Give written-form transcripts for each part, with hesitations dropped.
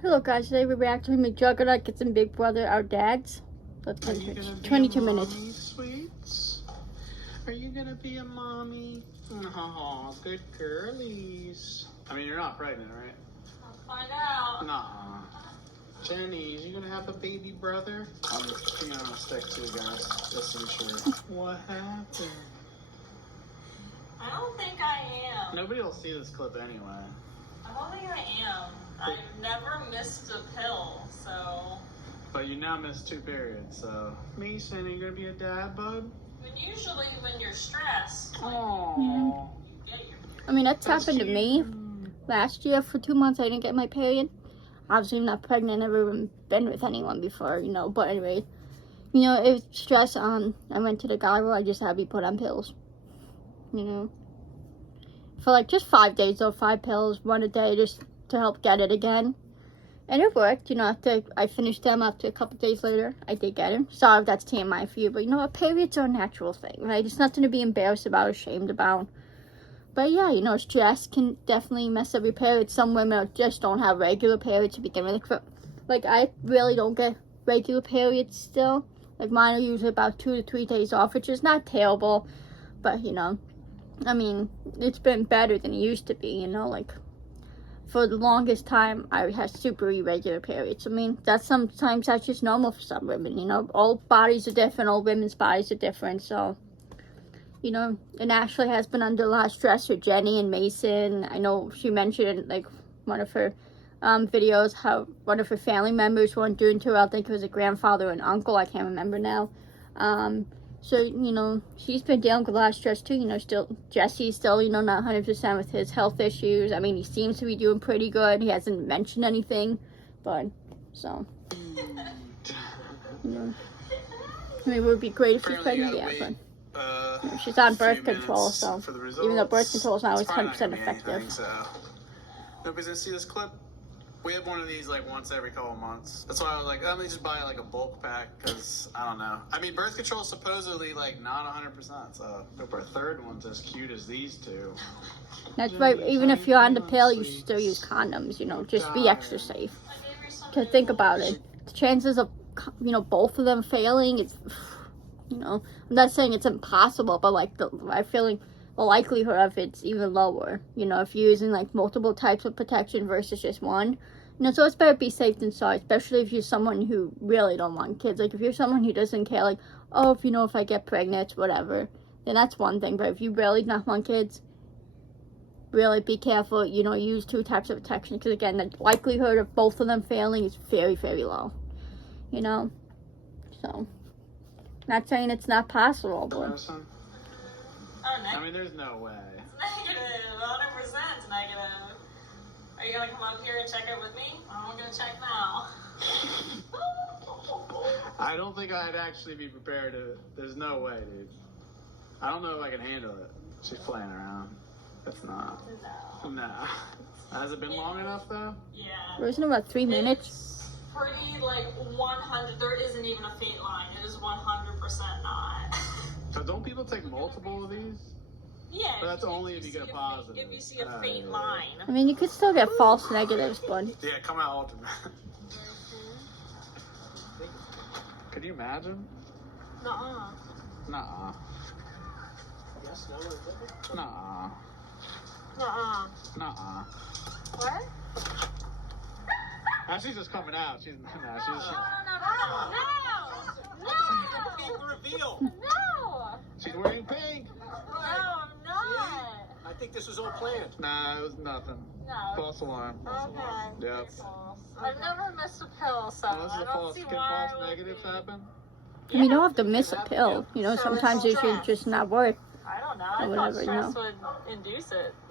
Hello guys, today we're reacting to McJuggerNuggets and BigBrudda, our dads. Let's Are get you gonna 22 be a minutes. mommy, sweets? Are you gonna be a mommy? Oh, good girlies. I mean, you're not pregnant, right? I'll find out. Nah. Jenny, is you gonna have a baby brother? I'm just being on a stick too, guys. Just to be sure. What happened? I don't think I am. Nobody will see this clip anyway. I don't think I am. I've never missed a pill, so. But you now missed 2 periods, so. Mason, are you gonna be a dad, bud? Usually when you're stressed, Aww. you get your I mean, that's happened to me. Last year for 2 months I didn't get my period. Obviously I'm not pregnant, I've never even been with anyone before, you know, but anyway. You know, it was stress. I went to the gyro, I just had to be put on pills. You know. For like just 5 days though, 5 pills, 1 a day just to help get it again. And it worked, you know, after I finished them, after a couple days later, I did get it. Sorry if that's TMI for you, but you know what, periods are a natural thing, right? It's nothing to be embarrassed about, ashamed about. But yeah, you know, stress can definitely mess up your periods. Some women just don't have regular periods to begin with. Like, I really don't get regular periods still. Like, mine are usually about 2 to 3 days off, which is not terrible. But, you know, I mean, it's been better than it used to be, you know, like, for the longest time, I had super irregular periods. I mean, sometimes that's just normal for some women, you know. All bodies are different, all women's bodies are different, so, you know, and Ashley has been under a lot of stress for Jenny and Mason. I know she mentioned in, like, one of her videos how one of her family members weren't doing too well. I think it was a grandfather and uncle, I can't remember now. So, you know, she's been dealing with a lot of stress too, you know, Jesse's still, you know, not 100% with his health issues. I mean, he seems to be doing pretty good. He hasn't mentioned anything, but, so, you know, I mean, it would be great if she's pregnant, yeah, but, you know, she's on birth control, so, even though birth control is not always 100% effective. Nobody's gonna see this clip. We have one of these like once every couple months. That's why I was like, let me just buy like a bulk pack, because I don't know. I mean, birth control is supposedly like not 100%, so hope our third one's as cute as these 2. That's right, even if you're on the pill, you should still use condoms, you know, just be extra safe. To think about it, the chances of, you know, both of them failing, it's, you know, I'm not saying it's impossible, but like, I'm feeling the likelihood of it's even lower, you know, if you're using like multiple types of protection versus just one. You know, so it's better to be safe than sorry, especially if you're someone who really don't want kids. Like, if you're someone who doesn't care, like, oh, if you know, if I get pregnant, whatever, then that's one thing. But if you really not want kids, really be careful, you know, use 2 types of protection, because again, the likelihood of both of them failing is very, very low, you know. So, not saying it's not possible, but I mean, there's no way. It's negative, 100% negative. Are you gonna come up here and check it with me? I'm gonna check now. I don't think I'd actually be prepared to. There's no way, dude. I don't know if I can handle it. She's playing around. That's not. No. Nah. Has it been long enough, though? Yeah. Wasn't it about 3 minutes? It's pretty, like, 100. There isn't even a faint line. It is 100% not. So don't people take multiple of these? Yeah. But that's only if you get a positive. If you see a faint line. I mean, you could still get false negatives, but... Yeah, come out ultimate. Could you imagine? Nuh-uh. Nuh-uh. Nuh-uh. Nuh-uh. Nuh-uh. What? She's just coming out. She's she's. No! Reveal. No! She's wearing pink. No, I'm not. I think this was all planned. Nah, it was nothing. No. False alarm. Okay. Yep. I've never missed a pill, so Oh, this is I a don't false. see Can why false it would negatives be. happen? I mean, you don't have to miss a pill. You know, So sometimes it's it should stress. just not work. I don't know. Or I thought whatever, you stress know. would induce it. I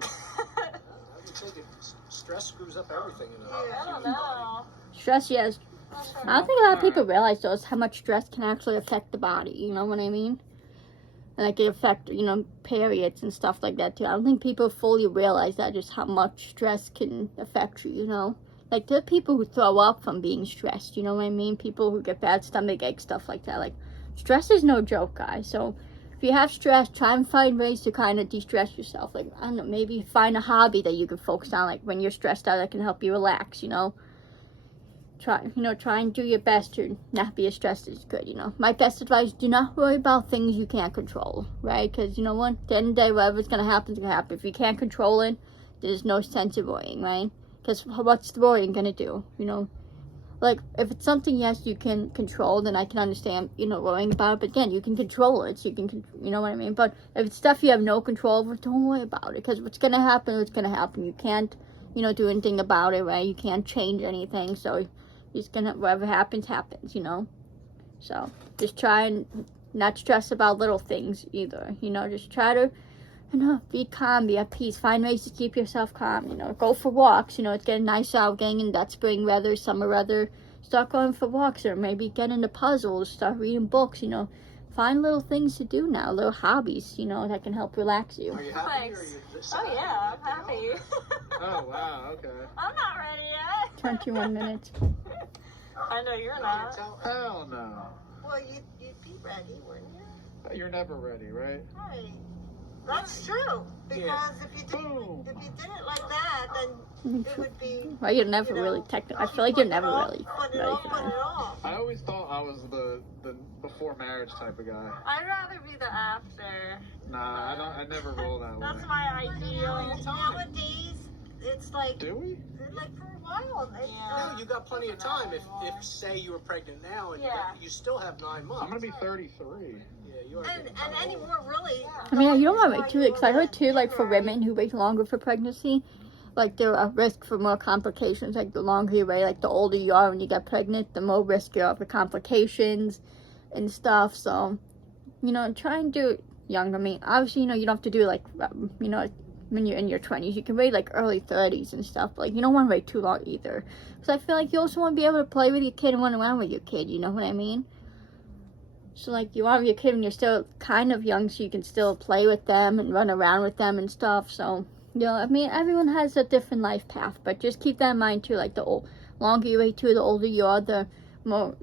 would say that stress screws up everything in a I don't human body. know. Stress, yes. I don't think a lot of people realize, though, is how much stress can actually affect the body. You know what I mean? And like, it affect, you know, periods and stuff like that, too. I don't think people fully realize that, just how much stress can affect you, you know? Like, there are people who throw up from being stressed, you know what I mean? People who get bad stomach ache, stuff like that. Like, stress is no joke, guys. So, if you have stress, try and find ways to kind of de-stress yourself. Like, I don't know, maybe find a hobby that you can focus on, like, when you're stressed out that can help you relax, you know? try and do your best to not be as stressed as good. My best advice: do not worry about things you can't control, right? Because you know what, at the end of the day, whatever's gonna happen is gonna happen. If you can't control it, there's no sense of worrying, right? Because what's the worrying gonna do? Like, if it's something, yes, you can control, then I can understand, worrying about it. But again, you can control it, so you can, you know what I mean? But if it's stuff you have no control over, don't worry about it. Because what's going to happen, it's going to happen. You can't, do anything about it, right? You can't change anything. So, you're just going to, whatever happens, happens, So, just try and not stress about little things either. Just try to, be calm, be at peace, find ways to keep yourself calm, go for walks, it's getting nice out, getting in that spring weather, summer weather, start going for walks, or maybe get into puzzles, start reading books, find little things to do now, little hobbies, that can help relax you. Are you happy? Or are you Oh yeah, I'm happy. Oh wow, okay. I'm not ready yet. 21 minutes. I know you're not. Hell no. Well, you'd be ready, wouldn't you? You're never ready, right? Right. That's true. Because if you did it like that, then it would be. Well, you're never really technically. I feel like you're never really Put it ready off, for put it that. off. I always thought I was the before marriage type of guy. I'd rather be the after. Nah, I never roll that way. That's my ideal. Nowadays, it's like. Do we? Like for a while. Yeah. No, you got plenty of time. If say you were pregnant now and you still have 9 months. I'm gonna be 33. Yeah, you are. And anymore, really. I mean, you don't want to wait too, because I heard too, like for women who wait longer for pregnancy, like they're at risk for more complications. Like the longer you wait, like the older you are when you get pregnant, the more risk you are for complications and stuff. So, try and do it young. I mean, obviously, you don't have to do like, when you're in your 20s. You can wait like early 30s and stuff. But, like, you don't want to wait too long either. Because I feel like you also want to be able to play with your kid and run around with your kid. You know what I mean? So, like, you want your kid when you're still kind of young so you can still play with them and run around with them and stuff. So, I mean, everyone has a different life path. But just keep that in mind, too. Like, the longer you wait, too, the older you are, the more,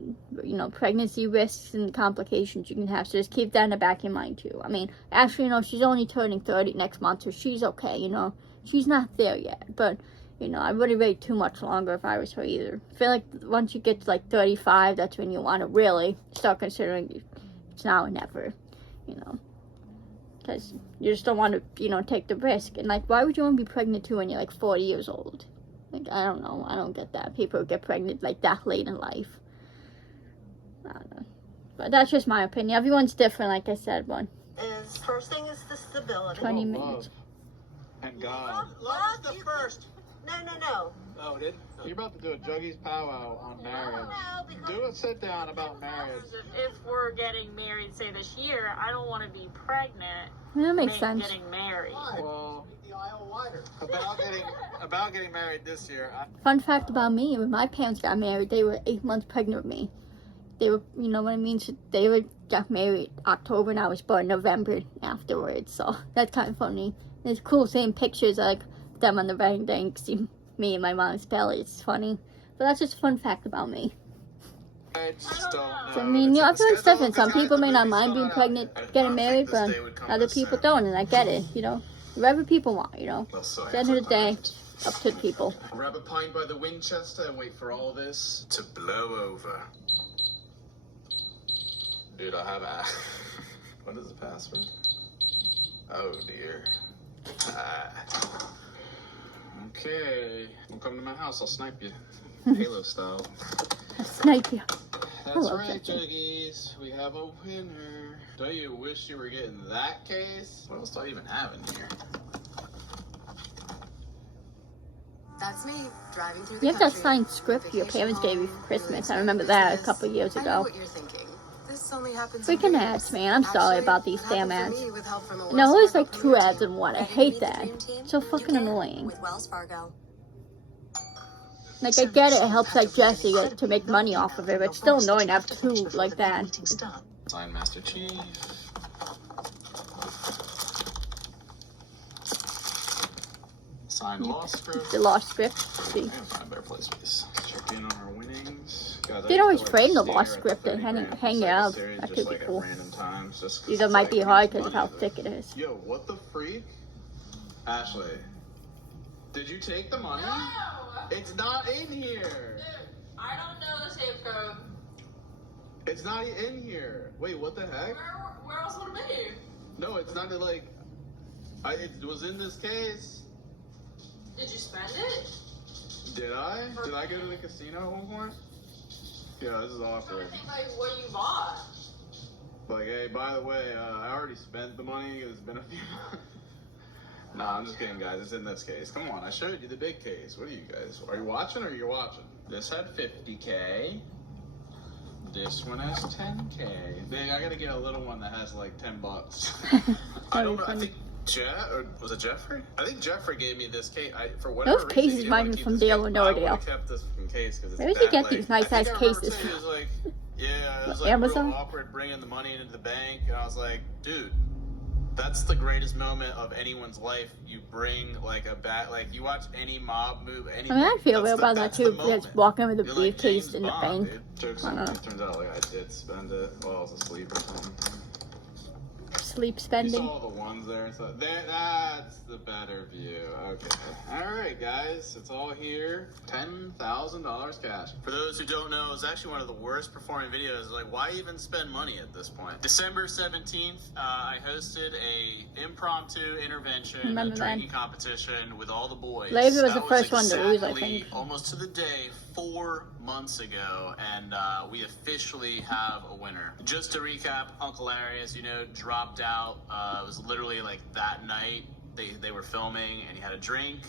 pregnancy risks and complications you can have. So just keep that in the back of your mind, too. I mean, actually, she's only turning 30 next month, so she's okay, She's not there yet. But, I wouldn't wait too much longer if I was her either. I feel like once you get to, like, 35, that's when you want to really start considering it's now or never, Because you just don't want to, take the risk. And, like, why would you want to be pregnant, too, when you're, like, 40 years old? Like, I don't know. I don't get that. People get pregnant, like, that late in life. I don't know. But that's just my opinion. Everyone's different, like I said, but Is first thing is the stability. 20 Love. minutes. And God. Love is the first. No. Oh, did? You're about to do a Juggies powwow on marriage. No, because Do a sit down about marriage. If we're getting married, say this year, I don't want to be pregnant. That makes sense. Getting married. Why? Well, Make the aisle wider. about getting married this year. Fun fact about me, when my parents got married, they were 8 months pregnant with me. They were, you know what I mean? So they got married October and I was born November afterwards. So that's kind of funny. It's cool seeing pictures like them on the wedding day and see me and my mom's belly. It's funny. But that's just a fun fact about me. I just don't know. So, I mean, everyone's different. Some people may not mind being pregnant, getting married, but other people don't, and I get it, Whatever people want, At the end of the day, up to the people. Grab a pint by the Winchester and wait for all this to blow over. Dude, I have a... What is the password? Oh, dear. Okay. Don't come to my house, I'll snipe you. Halo style. I'll snipe you. That's Hello, right, Justin. Juggies. We have a winner. Don't you wish you were getting that case? What else do I even have in here? That's me, driving through the You have that country. signed script your parents gave you for Christmas. I remember that a couple years I know ago. what you're thinking. This only happens Freaking in ads, dreams. man. I'm sorry Actually, about these it damn happened ads. for me with help from a No, Wells always Fargo like 2 Premier ads team. in one. I Ready to hate meet the that. dream team? It's so You fucking can annoying. with Wells Fargo. Like, I get it. It helps, like, Jesse to make money off of it, but it's still annoying to have 2 like that. Sign Master Chief. Sign Law Script. The law script. See. I gotta find a better place for this. Check in on our winnings. God, They'd I always used to, frame the stare law at script 30 and grand hang it inside out. the series That just, could be like, at cool. random times, just 'cause Either it's might like, be it hard makes because of money how with thick it is. Yo, what the freak? Ashley, did you take the money? No! It's not in here. Dude, I don't not in here. Wait, what the heck? Where else would it be? No, it's not like. It was in this case. Did you spend it? Did I? Did I go to the casino at one point? Yeah, this is I'm awkward. trying to think like what you bought. Like, hey, by the way, I already spent the money. It's been a few months. Nah, I'm just kidding, guys. It's in this case. Come on, I showed you the big case. What are you guys? Are you watching or you're watching? This had 50K. This one has 10K. I gotta get a little one that has like 10 bucks. I don't know. I think or was it Jeffrey? I think Jeffrey gave me this case. For whatever Those cases might be from Dale or I would Nordale. have kept this from case because Where did you get these nice ass cases? It was like, yeah, it was like Amazon? real awkward bringing the money into the bank, and I was like, dude, that's the greatest moment of anyone's life. You bring like a bat, like you watch any mob move, any. I mean, I feel weird about that that's too. the moment. Just walking with a You're briefcase James in the Bond, bank. dude. Jokes I on don't me. know. Turns out like I did spend it while I was asleep or something. Sleep You spending. saw all the ones there, so that's the better view. Okay. Alright, guys, it's all here. $10,000 cash. For those who don't know, it's actually one of the worst performing videos. Like, why even spend money at this point? December 17th, I hosted a impromptu intervention, Remember a that. drinking competition with all the boys. Laser was That the first one to lose, I exactly think. almost to the day 4 months ago, and we officially have a winner. Just to recap, Uncle Larry, as you know, dropped out. It was literally like that night. They were filming, and he had a drink.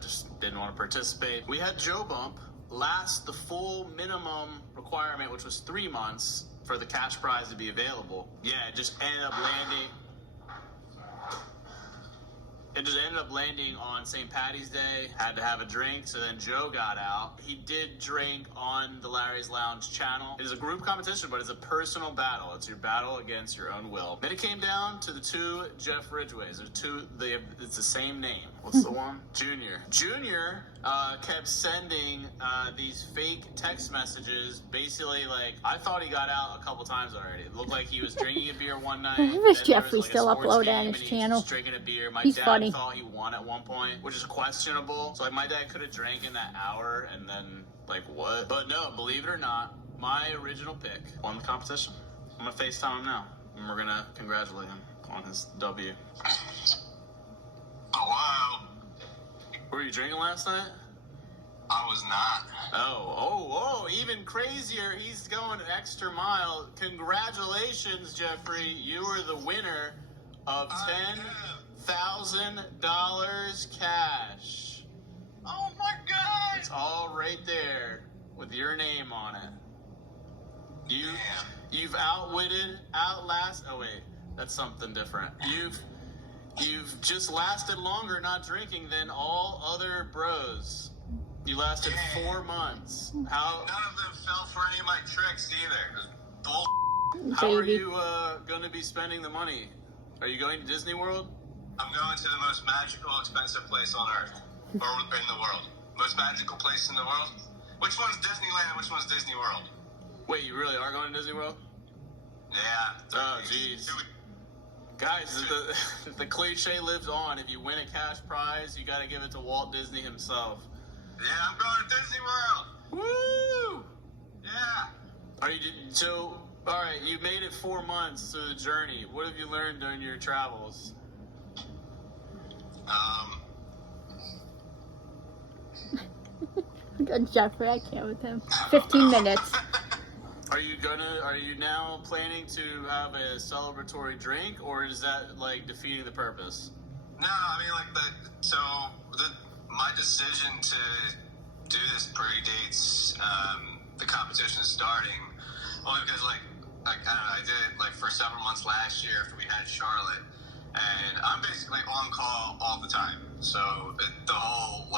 Just didn't want to participate. We had Joe Bump last the full minimum requirement, which was 3 months for the cash prize to be available. Yeah, it just ended up landing. It just ended up landing on St. Patty's Day. Had to have a drink, so then Joe got out. He did drink on the Larry's Lounge channel. It is a group competition, but it's a personal battle. It's your battle against your own will. Then it came down to the 2 Jeff Ridgeways. It's the same name. What's the one? Junior. Junior kept sending these fake text messages. Basically, like, I thought he got out a couple times already. It looked like he was drinking a beer one night. I wish then there was, Jeffrey like, a still sports uploaded game, on and his he's channel. just drinking a beer. My He's dad funny. thought he won at one point, which is questionable. So, like, my dad could have drank in that hour and then, like, what? But no, believe it or not, my original pick won the competition. I'm gonna FaceTime him now, and we're gonna congratulate him on his W. Oh, wow. Were you drinking last night? I was not. Oh, even crazier. He's going extra mile. Congratulations, Jeffrey. You are the winner of $10,000 cash. Oh, my God. It's all right there with your name on it. You've oh wait, that's something different. You've just lasted longer not drinking than all other bros. You lasted 4 months. How? None of them fell for any of my tricks either. It was bull. How are Baby. you going to be spending the money? Are you going to Disney World? I'm going to the most magical, expensive place on earth. Or in the world. Most magical place in the world? Which one's Disneyland and which one's Disney World? Wait, you really are going to Disney World? Yeah. Oh, jeez. Guys, the cliche lives on. If you win a cash prize, you got to give it to Walt Disney himself. Yeah, I'm going to Disney World. Woo! Yeah. All right, you made it 4 months through the journey. What have you learned during your travels? Good Jeffrey, I can't with him. 15 minutes. Are you now planning to have a celebratory drink, or is that like defeating the purpose? No, I mean, my decision to do this predates the competition starting. Only because, I don't know, I did it for several months last year after we had Charlotte, and I'm basically on call all the time. So the whole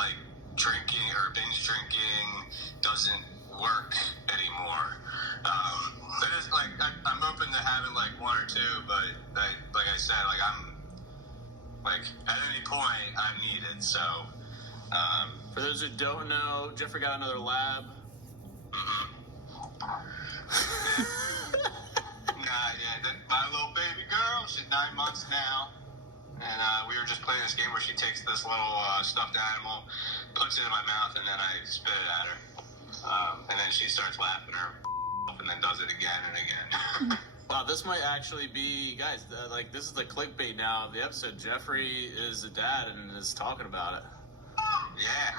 drinking or binge drinking doesn't work anymore. It is I'm open to having 1 or 2, but like I said, I'm at any point I'm needed. So For those who don't know, Jeffrey got another lab. My little baby girl, she's 9 months now, and we were just playing this game where she takes this little stuffed animal, puts it in my mouth, and then I spit it at her, and then she starts laughing her off, and then does it again and again. Wow, this might actually be, guys, like, this is the clickbait now of the episode. Jeffrey is a dad and is talking about it. Yeah.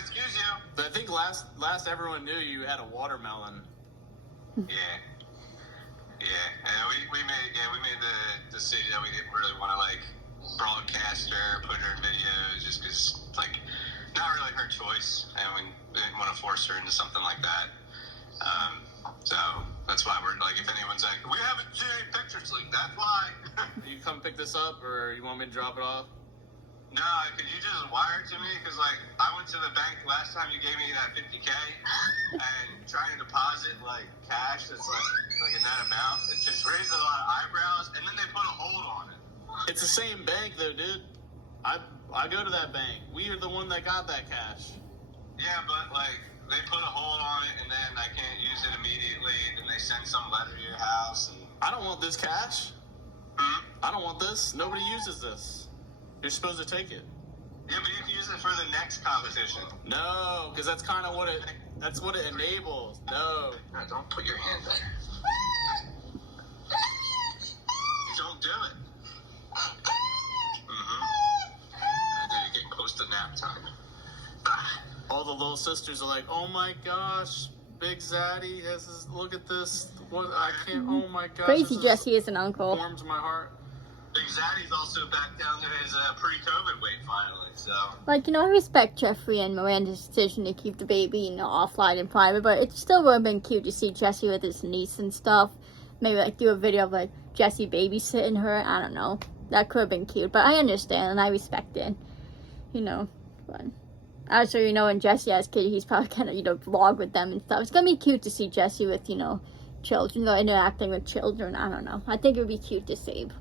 Excuse you. But I think last everyone knew you had a watermelon. Yeah. Yeah. And we made the decision that we didn't really want to, like, broadcast her, put her in videos, just because, like, not really her choice, and we didn't want to force her into something like that. So that's why we're like, if anyone's like, we haven't seen any pictures, like, that's why. You come pick this up, or you want me to drop it off? No, could you just wire it to me? Because, like, I went to the bank last time you gave me that $50K, and trying to deposit, like, cash that's, like in that amount, it just raised a lot of eyebrows, and then they put a hold on it. It's the same bank, though, dude. I go to that bank. We are the one that got that cash. Yeah, but, like, they put a hold on it, and then I can't use it immediately, and then they send some letter to your house. And... I don't want this cash. I don't want this. Nobody uses this. You're supposed to take it. Yeah, but you can use it for the next competition. No, because that's kind of what it enables. No. Don't put your hand there. Don't do it. And then you're getting close to nap time. All the little sisters are like, oh my gosh, Big Zaddy has this, look at this. What, I can't, oh my gosh. Crazy this Jesse is an uncle. warms my heart. Big Zaddy's also back down to his pre-COVID weight finally, so. Like, you know, I respect Jeffrey and Miranda's decision to keep the baby, you know, offline and private, but it still would have been cute to see Jesse with his niece and stuff. Maybe, like, do a video of, like, Jesse babysitting her. I don't know. That could have been cute, but I understand and I respect it. You know, but... Also, you know, when Jesse has kids, he's probably gonna, you know, vlog with them and stuff. It's gonna be cute to see Jesse with, you know, children, you know, interacting with children. I don't know. I think it would be cute to save.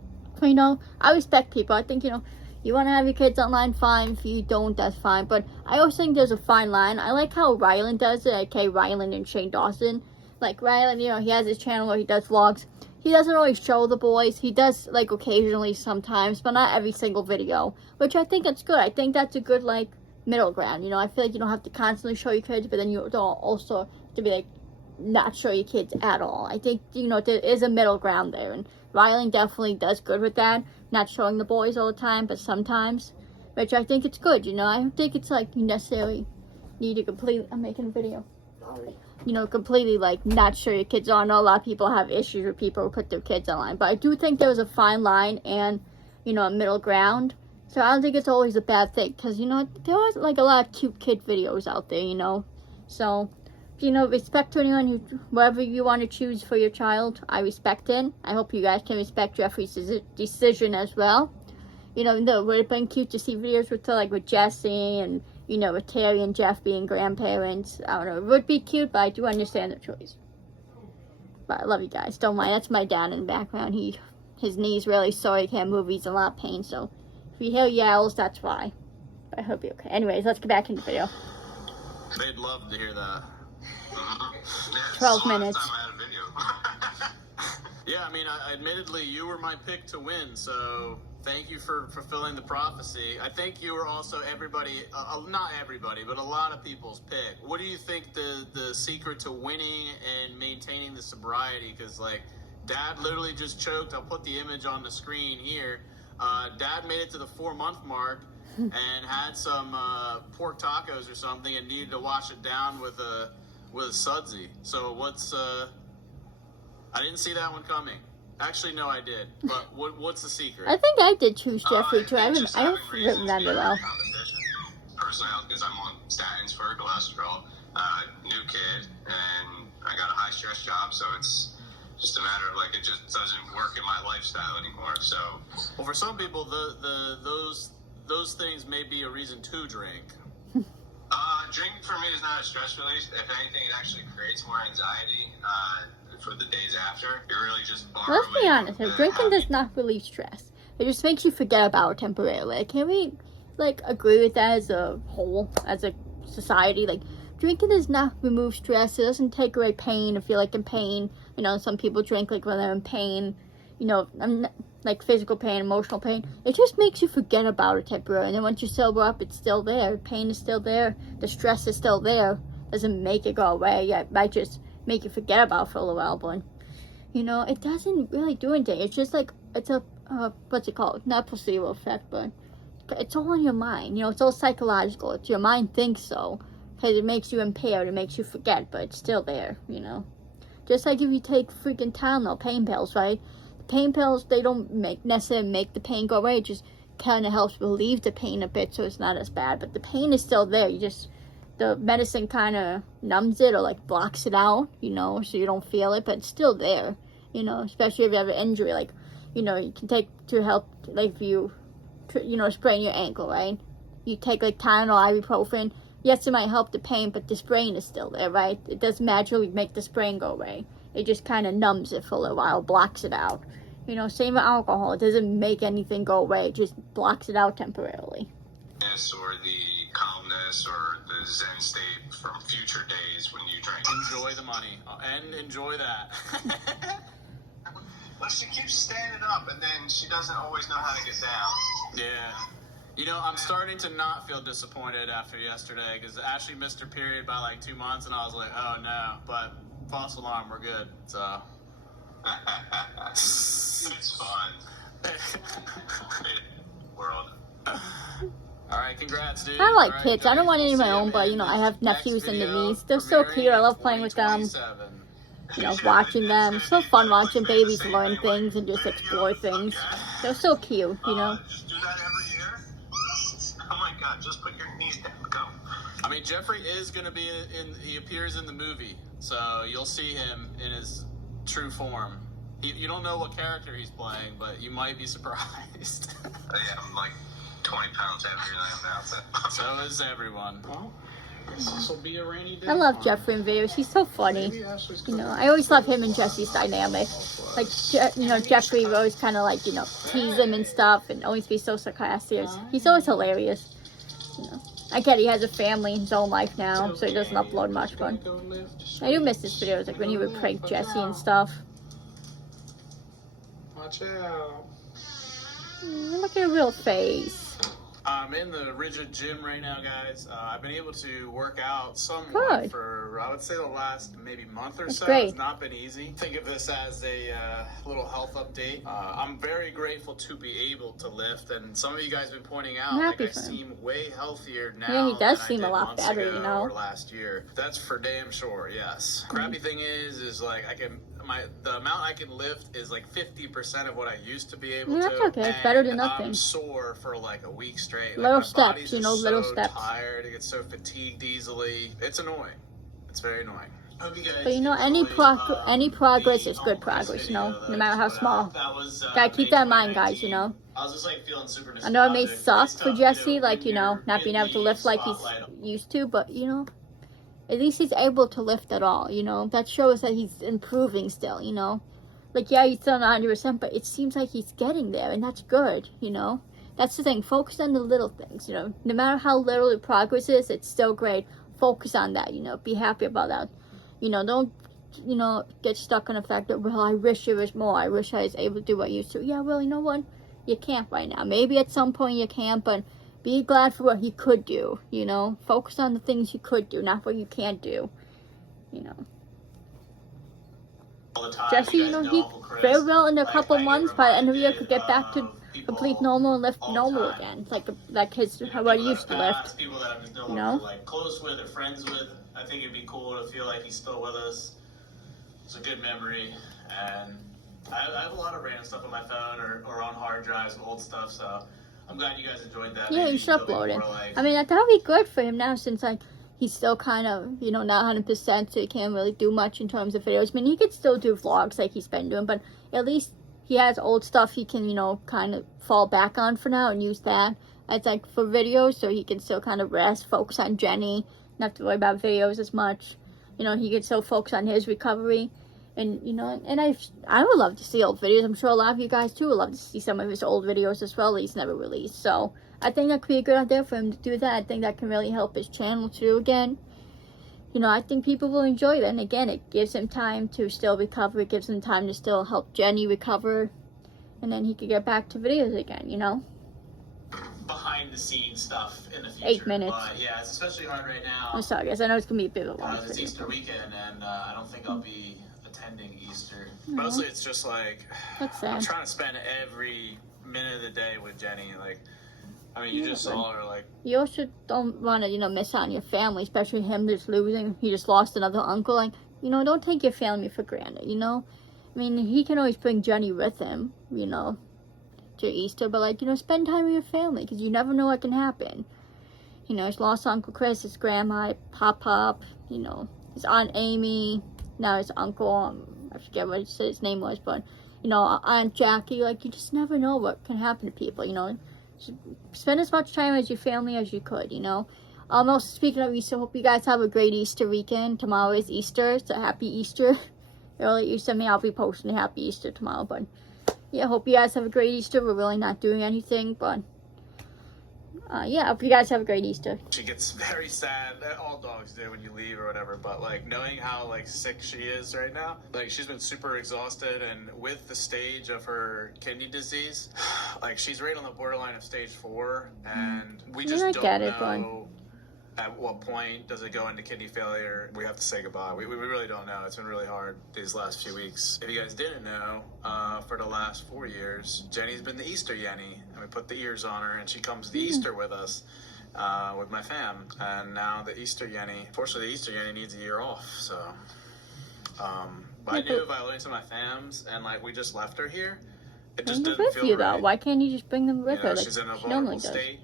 But, you know, I respect people. I think, you know, you want to have your kids online, fine. If you don't, that's fine. But I also think there's a fine line. I like how Ryland does it. Okay, Ryland and Shane Dawson. Like, Ryland, you know, he has his channel where he does vlogs. He doesn't always show the boys. He does, like, occasionally sometimes, but not every single video. Which I think that's good. I think that's a good, like, middle ground. You know, I feel like you don't have to constantly show your kids, but then you don't also have to be, like, not show your kids at all. I think, you know, there is a middle ground there. And Ryland definitely does good with that. Not showing the boys all the time, but sometimes. Which I think it's good, you know. I don't think it's, like, you necessarily need to completely... I'm making a video. You know, completely, like, not show your kids on. I know a lot of people have issues with people who put their kids online. But I do think there was a fine line and, you know, a middle ground. So I don't think it's always a bad thing. Because, you know, there are, like, a lot of cute kid videos out there, you know. So, you know, respect to anyone who, whatever you want to choose for your child, I respect it. I hope you guys can respect Jeffrey's decision as well. You know, it would have been cute to see videos with, like, with Jesse and, you know, with Terry and Jeff being grandparents. I don't know, it would be cute, but I do understand their choice. But I love you guys. Don't mind, that's my dad in the background. His knee's really sore, he can't move, he's in a lot of pain, so if you hear yells, that's why. But I hope you're okay. Anyways, let's get back into the video. They'd love to hear that. 12 minutes. Yeah, I mean, admittedly, you were my pick to win, so thank you for fulfilling the prophecy. I think you were also everybody, not everybody, but a lot of people's pick. What do you think the secret to winning and maintaining the sobriety? Because, like, Dad literally just choked. I'll put the image on the screen here. Dad made it to the 4-month mark and had some pork tacos or something and needed to wash it down with a sudsy. So what's I didn't see that one coming. Actually, no, I did. But what's the secret? I think I did choose Jeffrey too. I don't remember though. Personally, because I'm on statins for cholesterol, new kid, and I got a high stress job, so it's just a matter of, like, it just doesn't work in my lifestyle anymore. So, well, for some people, those things may be a reason to drink. Drinking for me is not a stress release. If anything, it actually creates more anxiety for the days after. You're really just Let's be honest, drinking does not relieve stress. It just makes you forget about it temporarily. Like, can we, like, agree with that as a whole, as a society? Like, drinking does not remove stress. It doesn't take away pain if you're, like, in pain. You know, some people drink, like, when they're in pain. You know, like physical pain, emotional pain. It just makes you forget about it temporarily. And then once you sober up, it's still there. Pain is still there. The stress is still there. Doesn't make it go away. Yeah, it might just make you forget about for a little while, but you know, it doesn't really do anything. It's just like, it's a what's it called, not placebo effect, but it's all in your mind, you know, it's all psychological. It's your mind thinks so, because it makes you impaired, it makes you forget, but it's still there, you know. Just like if you take freaking Tylenol, pain pills, right? The pain pills, they don't necessarily make the pain go away, it just kind of helps relieve the pain a bit so it's not as bad, but the pain is still there. You just, the medicine kind of numbs it or like blocks it out, you know, so you don't feel it, but it's still there, you know, especially if you have an injury, like, you know, you can take to help, like if you know, sprain your ankle, right? You take like Tylenol, ibuprofen. Yes, it might help the pain, but the sprain is still there, right? It doesn't magically make the sprain go away. It just kind of numbs it for a little while, blocks it out. You know, same with alcohol. It doesn't make anything go away. It just blocks it out temporarily. Or the calmness or the Zen state from future days when you drink. Enjoy the money and enjoy that. Well, she keeps standing up, and then she doesn't always know how to get down. Yeah. You know, I'm starting to not feel disappointed after yesterday, because Ashley missed her period by like 2 months, and I was like, oh no. But false alarm, we're good. So. It's fun. World. All right, congrats, dude. I like All right, kids. I don't want any of my we'll see own, you but you know, I have next nephews and video nieces. They're so premiering cute. I love in playing with them. 2027. You know, watching them. It's so fun watching babies learn things and just explore things. They're so cute, you know. Just do that every year? Oh my god, just put your knees down. Go. I mean, Jeffrey is going to be he appears in the movie, so you'll see him in his true form. You don't know what character he's playing, but you might be surprised. Yeah, I'm like 20 pounds heavier than I am now. So is everyone. Well, this will be a rainy day. I love Jeffrey in videos. He's so funny. You know, I always love him and Jesse's dynamic. Like, you know, Jeffrey would always kind of like, you know, tease him and stuff and always be so sarcastic. He's always hilarious. You know, I get he has a family in his own life now, so he doesn't upload much, but I do miss his videos, like when he would prank Jesse and stuff. Watch out. Look at your real face. I'm in the rigid gym right now, guys. I've been able to work out somewhat Good. for, I would say, the last maybe month or That's so. great. It's not been easy. Think of this as a little health update. I'm very grateful to be able to lift, and some of you guys have been pointing out, I'm like, happy I for him. seem way healthier now. Yeah, he does than I seem a did lot months better, ago you know. Or last year. That's for damn sure, yes. Crappy thing is like I can. The amount I can lift is like 50% of what I used to be able Yeah, to. that's okay. It's better than and nothing. I'm sore for like a week straight. Little Like, my steps, body's you know, just little so steps. tired. It gets so fatigued easily. It's annoying. It's very annoying. Hope you guys But you know, any progress is good progress, you know, no matter how small. Gotta keep that in mind, guys, you know. I was just like feeling super I know it may suck It's for tough, Jesse, you know, like, when you know, you're not being in able to the lift like he's spotlight. used to, but, you know, at least he's able to lift at all, you know. That shows that he's improving still, you know. Like, yeah, he's still not 100%, but it seems like he's getting there, and that's good, you know. That's the thing. Focus on the little things, you know. No matter how little the progress is, it's still great. Focus on that, you know. Be happy about that. You know, don't, you know, get stuck on the fact that, well, I wish it was more. I wish I was able to do what I used to. Yeah, well, you know what? You can't right now. Maybe at some point you can, but be glad for what you could do, you know. Focus on the things you could do, not what you can't do, you know. all the time. Jesse, you know, guys he Uncle Chris. very well in a Like, couple I get months, by the end of the year, could get back to reminded of complete people normal and lift all the normal time. again. Like his, You know, how I people used that to have lift. passed, people that I'm just no You longer know? like close with or friends with. I think it'd be cool to feel like he's still with us. It's a good memory, and I have a lot of random stuff on my phone or on hard drives of old stuff. So I'm glad you guys enjoyed that. Yeah, Maybe you should building upload it. more, like, I mean, I thought it'd be good for him now since, like, he's still kind of, you know, not 100%, so he can't really do much in terms of videos. I mean, he could still do vlogs like he's been doing, but at least he has old stuff he can, you know, kind of fall back on for now and use that as, like, for videos, so he can still kind of rest, focus on Jenny, not have to worry about videos as much. You know, he can still focus on his recovery. And, you know, and I would love to see old videos. I'm sure a lot of you guys, too, would love to see some of his old videos as well that he's never released. So, I think that could be a good idea for him to do that. I think that can really help his channel, too, again. You know, I think people will enjoy it. And, again, it gives him time to still recover. It gives him time to still help Jenny recover. And then he could get back to videos again, you know? behind behind the scenes stuff in the future. 8 minutes. But yeah, it's especially hard right now. I'm sorry, guys. I know it's gonna be a bit of a long It's video. Easter weekend, and I don't think I'll be attending Easter. Mostly, it's just like That's sad. I'm trying to spend every minute of the day with Jenny. Like, I mean, you just saw her. Like, You also don't want to, you know, miss out on your family, especially him just losing. He just lost another uncle. Like, you know, don't take your family for granted, you know? I mean, he can always bring Jenny with him, you know, to Easter. But, like, you know, spend time with your family because you never know what can happen. You know, he's lost Uncle Chris, his grandma, Pop, you know, his Aunt Amy, now his uncle, I forget what his name was, but, you know, Aunt Jackie. Like, you just never know what can happen to people, you know? Spend as much time as your family as you could, you know. Also, speaking of Easter, hope you guys have a great Easter weekend. Tomorrow is Easter, so happy Easter. Early Easter, I'll be posting a happy Easter tomorrow, but yeah, hope you guys have a great Easter. We're really not doing anything, but yeah, hope you guys have a great Easter. she gets very sad. All dogs do when you leave or whatever. But like knowing how like sick she is right now, like she's been super exhausted, and with the stage of her kidney disease, like she's right on the borderline of stage 4, and we just don't know at what point does it go into kidney failure. We have to say goodbye. We really don't know. It's been really hard these last few weeks. If you guys didn't know, for the last 4 years, Jenny's been the Easter Yenny, and we put the ears on her, and she comes to Easter with us, with my fam. And now the Easter Yenny, fortunately the Easter Yenny needs a year off, so. But I knew if I listened to my fams, and like we just left her here, it just didn't feel right. Though. Why can't you just bring them with her? Like, she's in a vulnerable state.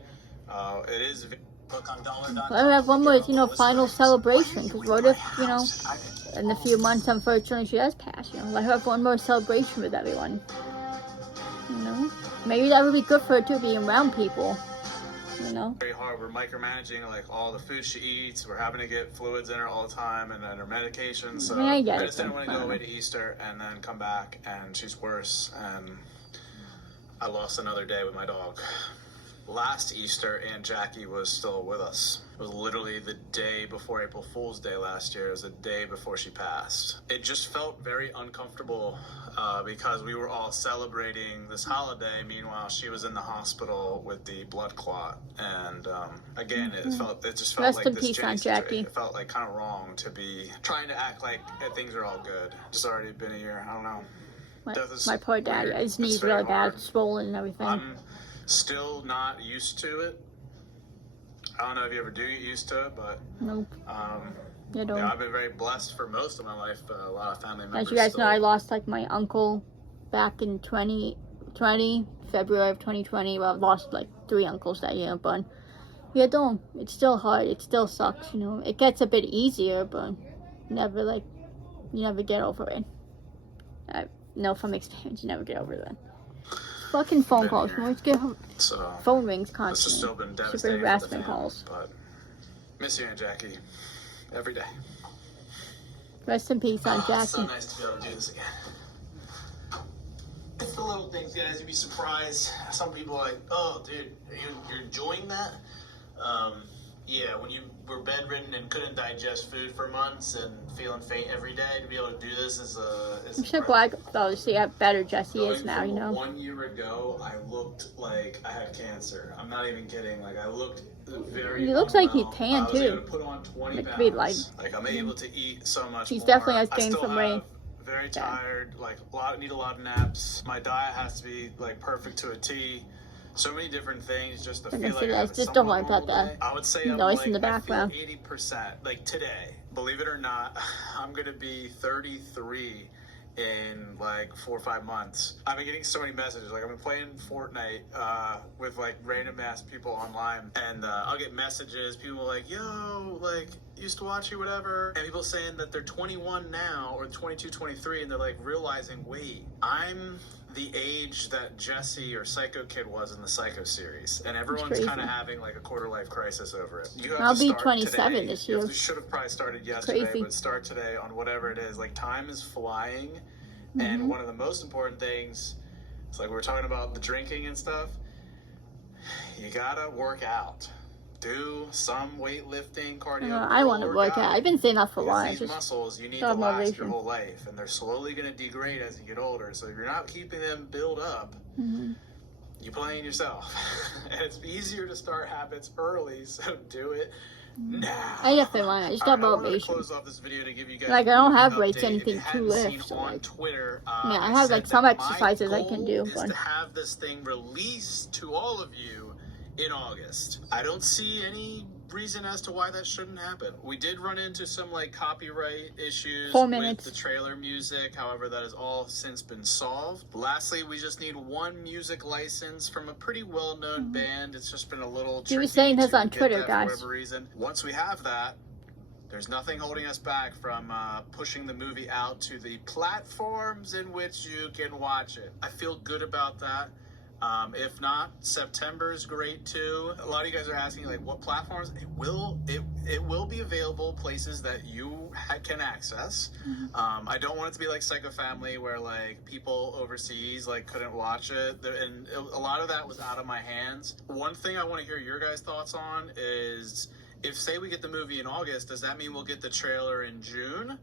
It is. Let her have one more, you know, final celebration. Because what if, you know, in a few months, unfortunately, she does pass, you know. Let her have one more celebration with everyone. You know? Maybe that would be good for her, too, being around people. You know? Very hard. We're micromanaging, like, all the food she eats. We're having to get fluids in her all the time, and then her medication. So I just didn't want to go away to Easter and then come back, and she's worse. And I lost another day with my dog. Last Easter, Aunt Jackie was still with us. It was literally the day before April Fool's Day last year. It was the day before she passed. It just felt very uncomfortable because we were all celebrating this holiday. Meanwhile, she was in the hospital with the blood clot. And again, it just felt Rest like in this peace, Aunt Jackie. It felt like kind of wrong to be trying to act like things are all good. It's already been a year. I don't know. My poor dad, his knee's really bad, swollen and everything. I'm still not used to it. I don't know if you ever do get used to it, but nope. You know, I've been very blessed for most of my life. A lot of family members. As you guys know, I lost like my uncle back in 2020, February of 2020. Well, I've lost like 3 uncles that year, but yeah, it's still hard. It still sucks, you know. It gets a bit easier, but you never get over it. I know from experience, you never get over that. Fucking phone calls. We always get phone rings constantly. This has still been devastating. Super harassment calls. But miss you, Aunt Jackie, every day. Rest in peace, Aunt Jackie. It's so nice to be able to do this again. It's the little things, guys. You'd be surprised. Some people are like, "Oh, dude, you're enjoying that?" Yeah, when you were bedridden and couldn't digest food for months and feeling faint every day, to be able to do this is I'm so glad, though, to see how better Jesse is now, you know. 1 year ago, I looked like I had cancer. I'm not even kidding. Like, I looked very He looks like he tan, too. I was able to put on 20 pounds. Like, I'm able to eat so much He's more. definitely has gained some weight. Very tired, like, need a lot of naps. My diet has to be, like, perfect to a T. So many different things just to feel like I just don't worry about that. I would say I'm noise like, in the background. 80%. Like today, believe it or not, I'm gonna be 33 in like 4 or 5 months. I've been getting so many messages. Like I've been playing Fortnite with like random ass people online, and I'll get messages. People like, "Yo, like used to watch you, whatever," and people saying that they're 21 now or 22, 23, and they're like realizing, wait, I'm the age that Jesse or Psycho Kid was in the Psycho series, and everyone's kind of having like a quarter-life crisis over it. You have I'll to be start 27 today. this year. You should have probably started yesterday, but start today on whatever it is. Like time is flying, and one of the most important things, it's like we were talking about the drinking and stuff. You gotta work out. Do some weightlifting, cardio. I want to work out. I've been saying that for a while. These muscles you need to last your whole life, and they're slowly going to degrade as you get older. So if you're not keeping them build up, you playing yourself. And it's easier to start habits early, so do it now. I definitely want it. I just got I wanted to motivation. close off this video to give you guys Like, I don't have an rates update. anything If you to hadn't lift, seen so, on like, Twitter, yeah, I I have said like some that my exercises I can do, goal is but to have this thing released to all of you in August. I don't see any reason as to why that shouldn't happen. We did run into some like copyright issues 4 with minutes. the trailer music. However, that has all since been solved. Lastly, we just need one music license from a pretty well-known band. It's just been a little tricky. He was saying this to on get Twitter, that guys. For whatever reason. Once we have that, there's nothing holding us back from pushing the movie out to the platforms in which you can watch it. I feel good about that. If not, September is great too. A lot of you guys are asking like what platforms. It will be available places that you can access. I don't want it to be like Psycho Family where like people overseas like couldn't watch it, and a lot of that was out of my hands. One thing I want to hear your guys' thoughts on is, if say we get the movie in August, does that mean we'll get the trailer in June?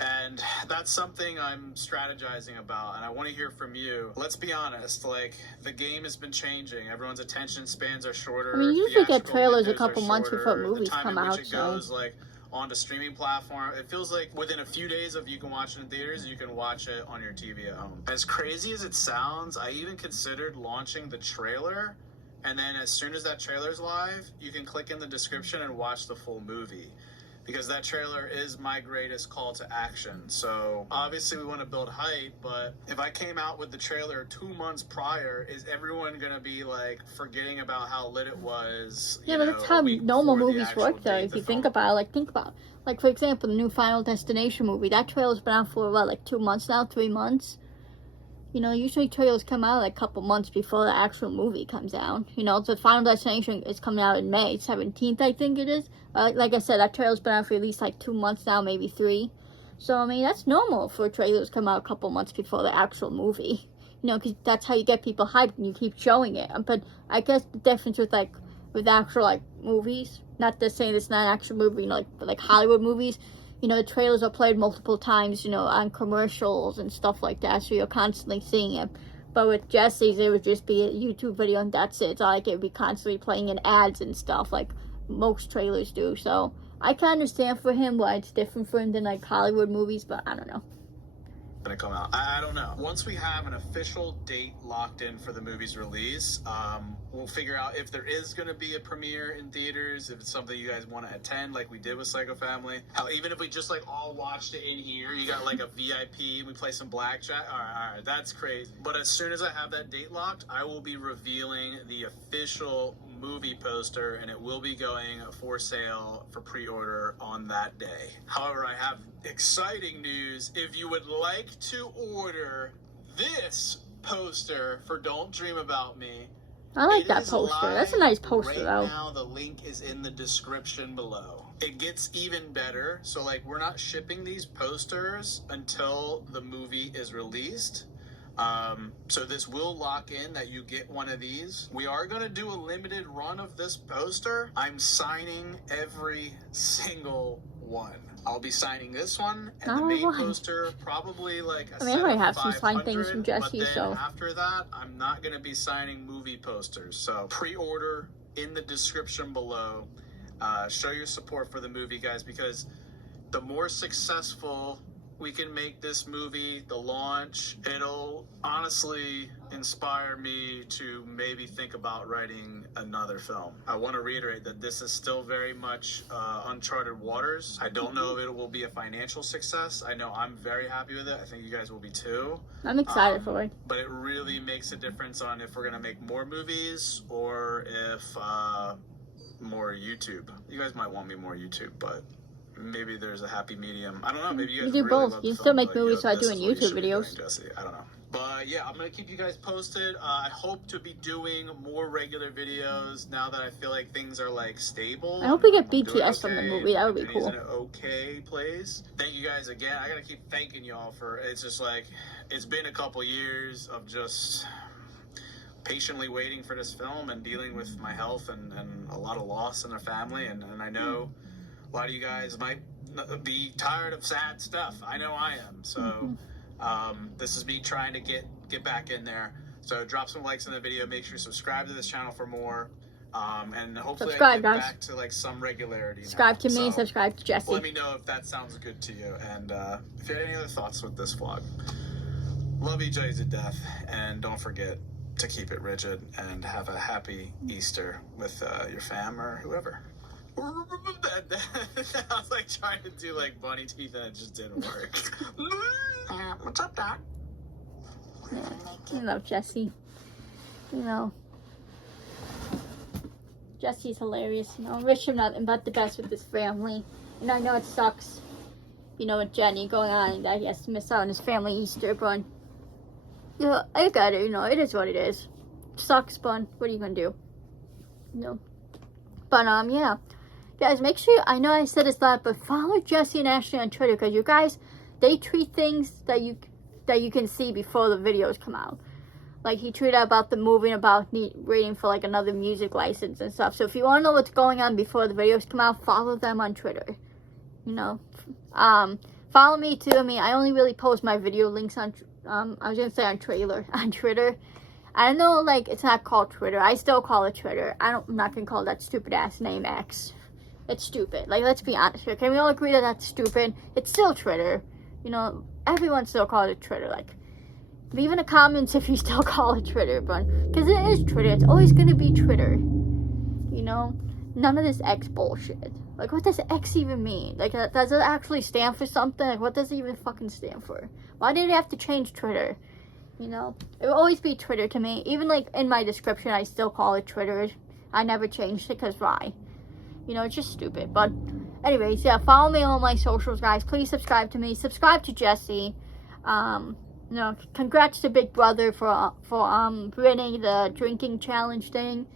And that's something I'm strategizing about, and I want to hear from you. Let's be honest, like, the game has been changing. Everyone's attention spans are shorter. I mean, you usually get theatrical trailers a windows couple are months before shorter. movies The time come in which out, it so. goes, like, onto streaming platform, it feels like within a few days of you can watch it in theaters, you can watch it on your TV at home. As crazy as it sounds, I even considered launching the trailer, and then as soon as that trailer's live, you can click in the description and watch the full movie. Because that trailer is my greatest call to action. So obviously we want to build hype, but if I came out with the trailer 2 months prior, is everyone going to be like forgetting about how lit it was? Yeah, but that's how normal movies work, though. If you think about it, like, for example, the new Final Destination movie. That trailer's been out for, what, like 2 months now? 3 months? You know, usually trailers come out like a couple months before the actual movie comes out. You know, the Final Destination is coming out in May 17th, I think it is. Like I said, that trailer's been out for at least like 2 months now, maybe 3. So, I mean, that's normal for trailers to come out a couple months before the actual movie. You know, because that's how you get people hyped and you keep showing it. But I guess the difference with actual, like, movies, not to say it's not an actual movie, you know, like Hollywood movies, you know, the trailers are played multiple times, you know, on commercials and stuff like that, so you're constantly seeing it. But with Jesse's, it would just be a YouTube video and that's it. It's not like it would be constantly playing in ads and stuff like most trailers do. So I can understand for him why it's different for him than like Hollywood movies, but I don't know. Gonna come out. I don't know. Once we have an official date locked in for the movie's release, we'll figure out if there is gonna be a premiere in theaters, if it's something you guys want to attend like we did with Psycho Family. Hell, even if we just like all watched it in here, you got like a VIP, we play some blackjack. All right, that's crazy. But as soon as I have that date locked, I will be revealing the official movie poster, and it will be going for sale for pre-order on that day. However, I have exciting news. If you would like to order this poster for Don't Dream About Me, I like that poster. That's a nice poster, right though. Now the link is in the description below. It gets even better. So like, we're not shipping these posters until the movie is released. So this will lock in that you get one of these. We are going to do a limited run of this poster. I'm signing every single one. I'll be signing this one and the main poster, probably like a set I of have some signed things from 500, Jesse, but then so after that, I'm not going to be signing movie posters. So pre-order in the description below. Show your support for the movie, guys, because the more successful we can make this movie, the launch, it'll honestly inspire me to maybe think about writing another film. I want to reiterate that this is still very much uncharted waters. I don't know if it will be a financial success. I know I'm very happy with it. I think you guys will be too. I'm excited for it. But it really makes a difference on if we're going to make more movies or if more YouTube. You guys might want me more YouTube, but maybe there's a happy medium. I don't know. Maybe you guys do really both. love You the still film, make but, movies while doing this is what you YouTube should be doing, videos. Jesse. I don't know. But yeah, I'm going to keep you guys posted. I hope to be doing more regular videos now that I feel like things are like stable. I hope we get I'm doing BTS from the movie. That would be cool. In an okay place. Thank you guys again. I got to keep thanking y'all for, it's just like, it's been a couple years of just patiently waiting for this film and dealing with my health and a lot of loss in our family. And I know a lot of you guys might be tired of sad stuff. I know I am. So this is me trying to get back in there. So drop some likes on the video. Make sure you subscribe to this channel for more. And hopefully Subscribe, I get guys. back to like some regularity. Subscribe now. to me, So subscribe to Jesse. let me know if that sounds good to you. And if you had any other thoughts with this vlog. Love each other to death. And don't forget to keep it rigid and have a happy Easter with your fam or whoever. I was like trying to do like bunny teeth and it just didn't work. What's up, Doc? Yeah, I love Jesse. You know, Jesse's hilarious. You know, I wish him nothing but the best with his family. And I know it sucks, you know, with Jenny going on and that he has to miss out on his family Easter, but yeah, I got it. You know, it is what it is. Sucks, but what are you gonna do? You know. But yeah, guys, make sure I know I said this a lot, but follow Jesse and Ashley on Twitter because you guys, they tweet things that you can see before the videos come out. Like he tweeted about the movie, about waiting for like another music license and stuff. So if you want to know what's going on before the videos come out, follow them on Twitter. You know, follow me too. I mean, I only really post my video links on. I was gonna say on Twitter. I know, like, it's not called Twitter. I still call it Twitter. I'm not gonna call that stupid ass name X. It's stupid. Like, let's be honest here. Can we all agree that that's stupid? It's still Twitter. You know, everyone still calls it Twitter. Like, leave in the comments if you still call it Twitter, but because it is Twitter. It's always gonna be Twitter. You know, none of this X bullshit. Like, what does X even mean? Like, does it actually stand for something? Like, what does it even fucking stand for? Why did it have to change Twitter? You know, it will always be Twitter to me. Even like in my description, I still call it Twitter. I never changed it because why? You know, it's just stupid. But anyways, yeah, follow me on my socials, guys. Please subscribe to me. Subscribe to Jesse. You know, congrats to BigBrudda for winning the drinking challenge thing.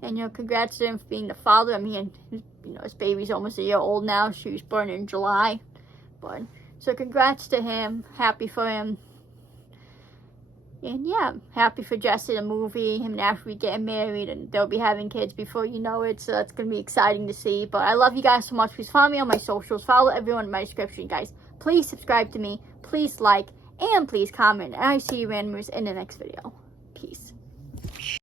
And, you know, congrats to him for being the father. I mean, you know, his baby's almost a year old now. She was born in July. But so congrats to him. Happy for him. And yeah, happy for Jesse, the movie, him and Ashley getting married, and they'll be having kids before you know it, so that's going to be exciting to see. But I love you guys so much. Please follow me on my socials. Follow everyone in my description, guys. Please subscribe to me. Please like, and please comment. And I see you randomers in the next video. Peace.